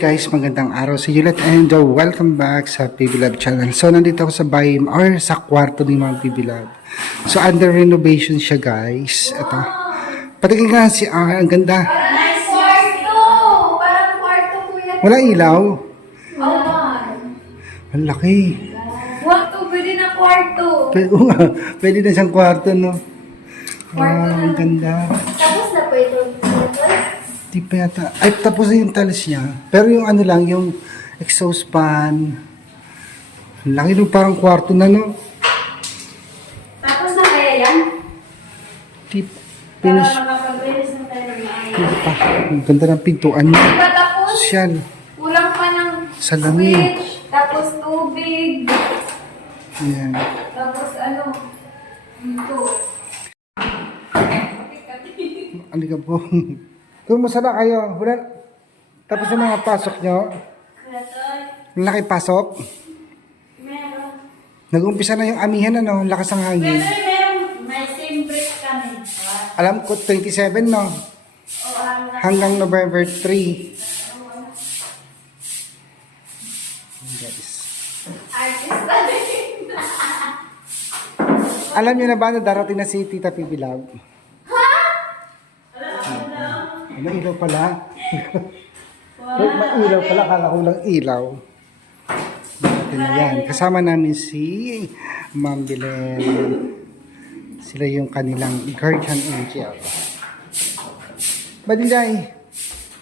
Guys, magandang araw sa inyo lahat and welcome back sa PB Love channel. So, nandito ako sa bahay or sa kwarto ni Ma'am PB Love. So, under renovation siya, guys. Ito. Patingin nga si ang ganda. Nice kwarto! Parang kwarto ko yan. Wala ilaw. Oh, Ang laki. kwarto, pwede na kwarto. Pwede na siyang kwarto, no? Kwarto na. Ang ganda. Tapos na po ito. Di pa yata. Ay, tapos na yung tiles niya. Pero yung ano lang, yung exhaust fan. Ang laki nung parang kwarto na, no? Tapos na kaya yan? Di Para finish. makapag-release na tayo ng Di pa. Ang ganda ng pintuan niya. Diba tapos? Sosyal. Kulang pa ng Salamin. switch. Tapos tubig. Ayan. Tapos ano? Ito. Ano ka po? Kumusta na kayo? Wala. Tapos sa mga pasok nyo, Katoy. ang laki pasok. Meron. Nag-umpisa na yung amihan, ano? Lakas ng hangin. Meron. May same break kami. Alam ko, 27, no? O ang Hanggang November 3. Guys. artista din. Alam nyo na ba na darating na si Tita Pipi Love? May ilaw pala. Wait, may ilaw pala. Kala ko lang ilaw. Darating na yan. Kasama namin si Ma'am Belen. Sila yung kanilang guardian angel. Badinday,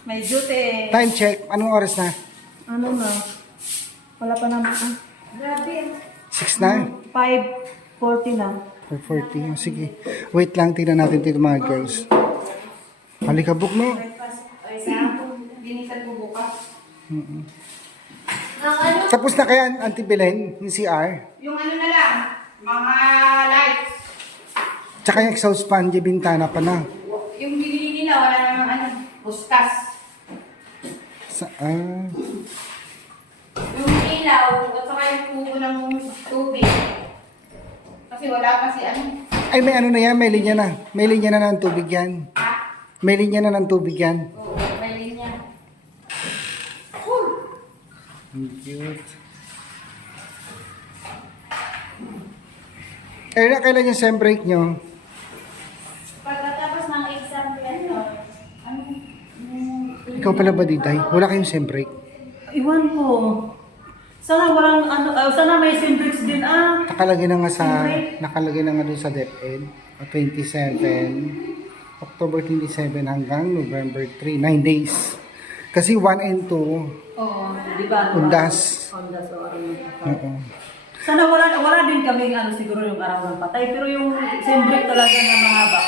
May duty. time check. Anong oras na? Ano na? Wala pa naman. Grabe. 6 na? 5:40 na. 4:40. Sige. Wait lang. Tingnan natin dito mga girls. Halikabok, no? Ay, sa binisan ko bukas. Ang ano? Tapos na kaya, Auntie Belen, yung CR? Yung ano na lang, mga lights. Tsaka yung exhaust fan, yung bintana pa na. Yung binili nila, wala namang ano, buskas. Yung ilaw, at saka yung tubo ng tubig. Kasi wala kasi ano. Ay, may ano na yan, may linya na. May linya na ng tubig yan. Ha? May linya na ng tubig yan. Oo, may linya. Ang cute. Eh, na kailan yung sem break nyo? Pagkatapos ng exam ito, ano? Ikaw pala ba, Diday? Wala kayong sem break? Iwan ko. Sana walang ano, sana may simbrics din Nakalagay na nga nakalagay na nga dun sa DepEd. 27, October 27 hanggang November 3, 9 days. Kasi 1 and 2, Oo, di ba? undas. Undas o araw ng patay. Oo. Sana wala din kaming ano siguro yung araw ng patay. Pero yung simbric talaga na mahaba.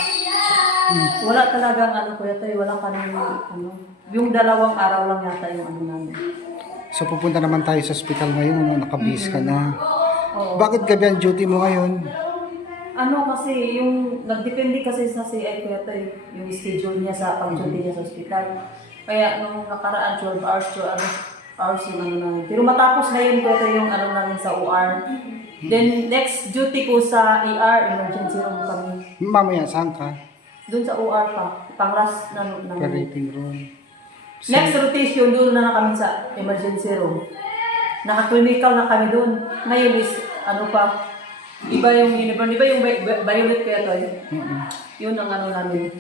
Wala talagang ano kuya tayo, wala kaming ano. Yung 2 araw lang yata yung ano namin. So pupunta naman tayo sa hospital ngayon, nakabis ka na. Oo. Bakit gabi ang duty mo ngayon? Ano kasi, yung nagdepende kasi sa CI kuya tayo, yung schedule niya sa pag-duty niya sa hospital. Kaya nung nakaraan 12 hours to ano, hours yung ano namin. Pero matapos na yun kuya tayo yung ano namin sa OR. Then next duty ko sa ER, emergency room kami. Mamaya, saan ka? Doon sa OR pa, pang-last na namin. Operating room. Next rotation, doon na kami sa emergency room. Naka-clinical na kami doon. Ngayon is, ano pa, iba yung uniform, iba yung violet kaya to. Yun ang ano namin.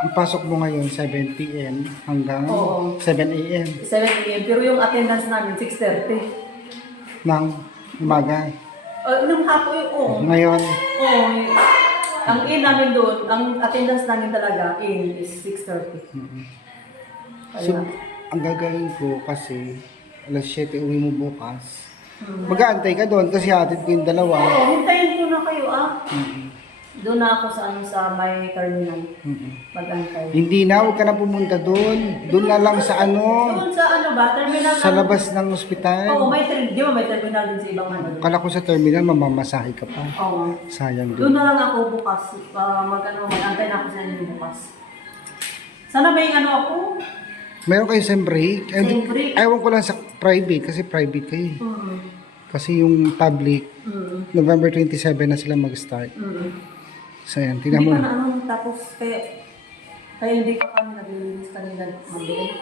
Ang pasok mo ngayon, 7 p.m. hanggang Oo. 7 a.m. 7 a.m. Pero yung attendance namin, 6:30. ng umaga. Nung hapon yung, oo. Ngayon, Oo. Ang in namin doon, ang attendance namin talaga in is 6:30. so, ang gagawin ko kasi, alas 7 uwi mo bukas. Mag-aantay ka doon kasi hatid ko yung dalawa. Oo, hintayin ko na kayo Doon na ako sa ano sa may terminal. Mag-antay. Hindi na, huwag ka na pumunta doon. Doon na lang sa ano, Doon sa ano ba? Terminal sa ng- labas ng ospital. Oo, di ba may terminal din sa ibang ano? Kala ko sa terminal, mamamasahe ka pa. Oo. Sayang Doon doon. na lang ako bukas. Mag-antay na ako sa inyo bukas. Sana may ano ako. Meron kayo sem break? Sem break. Ewan ko lang sa private, kasi private kayo. Kasi yung public, November 27 na sila mag-start. So yan, tingnan Hindi mo. pa na ano, tapos kaya Kaya hindi pa kami naglilinis kanina. Mabilis.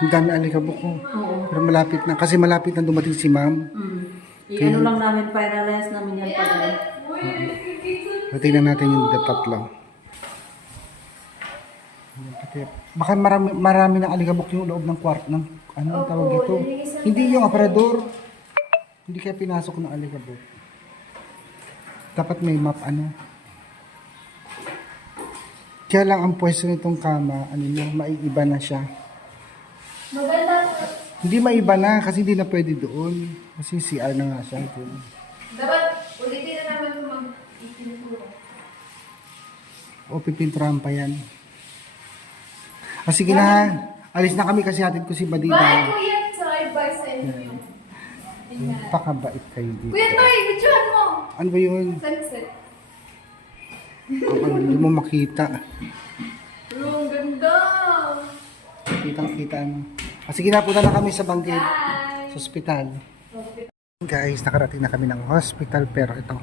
Ang dami alikabok ko. Oo. Pero malapit na. Kasi malapit na dumating si ma'am. I-ano lang namin, finalize namin yan pag Tingnan natin yung tatlo. Baka marami ng alikabok yung loob ng kwarto ng ano ang tawag dito. Hindi yung aparador. Hindi kaya pinasok ng alikabok. Dapat may map ano. Kaya lang ang pwesto nitong kama, ano na, maiiba na siya. Maganda po. Hindi maiba na kasi hindi na pwede doon. Kasi CR na nga siya. Dapat ulitin na naman kung mag-itinuturo. O pipinturahan pa yan. Sige na, alis na kami kasi hatid ko si Badida. Bye, Kuya Toy. Bye sa inyo. Pakabait kayo dito. Kuya Toy, videohan mo. Ano ba yun? Sunset. Kapag hindi mo makita. Ang ganda. Kitang-kita mo. Sige na, punta na kami sa Banggit. Bye. Sa ospital. Guys, nakarating na kami ng hospital pero ito,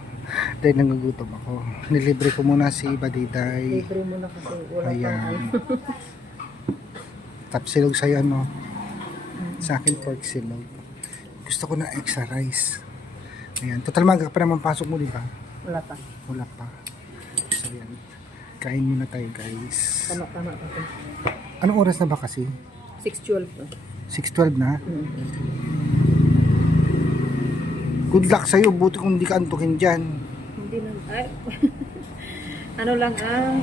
dahil nangugutom ako. Nilibre ko muna si Badiday. libre mo na kasi wala Ayan. Tapsilog sa'yo, no? Sa akin, pork silog. Gusto ko na extra rice. Ayan. Total maga pa naman pasok mo, di ba? Wala pa. Wala pa. So, ayan. Kain muna tayo, guys. Tama pa. Anong oras na ba kasi? 6:12 pa. 6:12 na? Good luck sa'yo. Buti kung hindi ka antukin dyan. Hindi na. Ay. Ano lang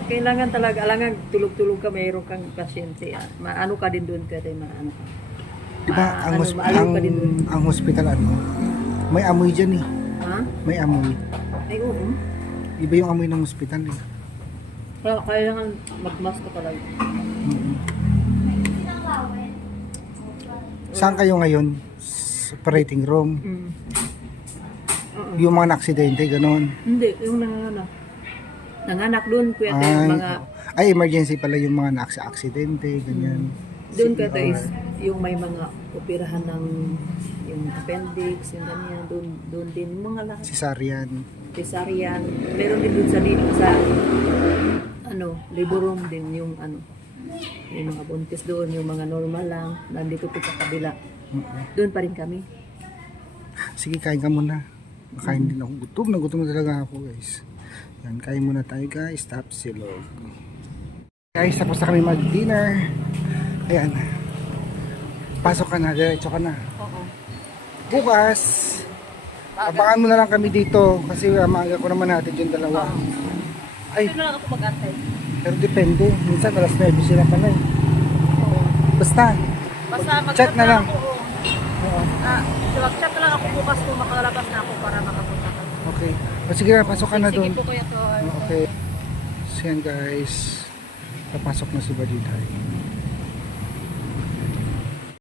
kailangan talaga alangan tulog-tulog ka, mayroon kang pasyente. Maano ka din doon kasi maano ka. Diba, ang hospital ano, may amoy dyan eh. Ha? May amoy. Ay, oo. Iba yung amoy ng hospital eh. Kaya kailangan mag-mask ka talaga. Saan kayo ngayon? Sa operating room? Yung mga na-aksidente, gano'n. Hindi, yung nanganak doon, kuya, Ay, emergency pala yung mga na-aksidente, ganyan. doon ka is yung may mga operahan ng yung appendix, yung ganyan, doon din yung mga lahat. Cesarean. Cesarean. Meron din doon sa labor room din yung yung mga buntis doon, yung mga normal lang, nandito po sa kabila. Doon pa rin kami. Sige, kain ka muna. Kain din ako. Gutom na talaga ako, guys. Yan, kain muna tayo, guys. Top silog. Guys, tapos na kami mag-dinner. Ayan. Pasok ka na, diretso ka na. Oo. Bukas, abangan mo na lang kami dito kasi maaga ko naman natin yung dalawa. Ay, Ano lang ako mag-antay? pero depende. Minsan alas 9 sila pala eh. Oo. Basta, Basta chat na lang. Ako. Oo. Mag-chat na lang ako bukas kung makalabas na ako para makapunta ka. Okay. O sige na, pasok ka na doon. Sige po kuya to. Okay. So yan guys, papasok na si Badiday.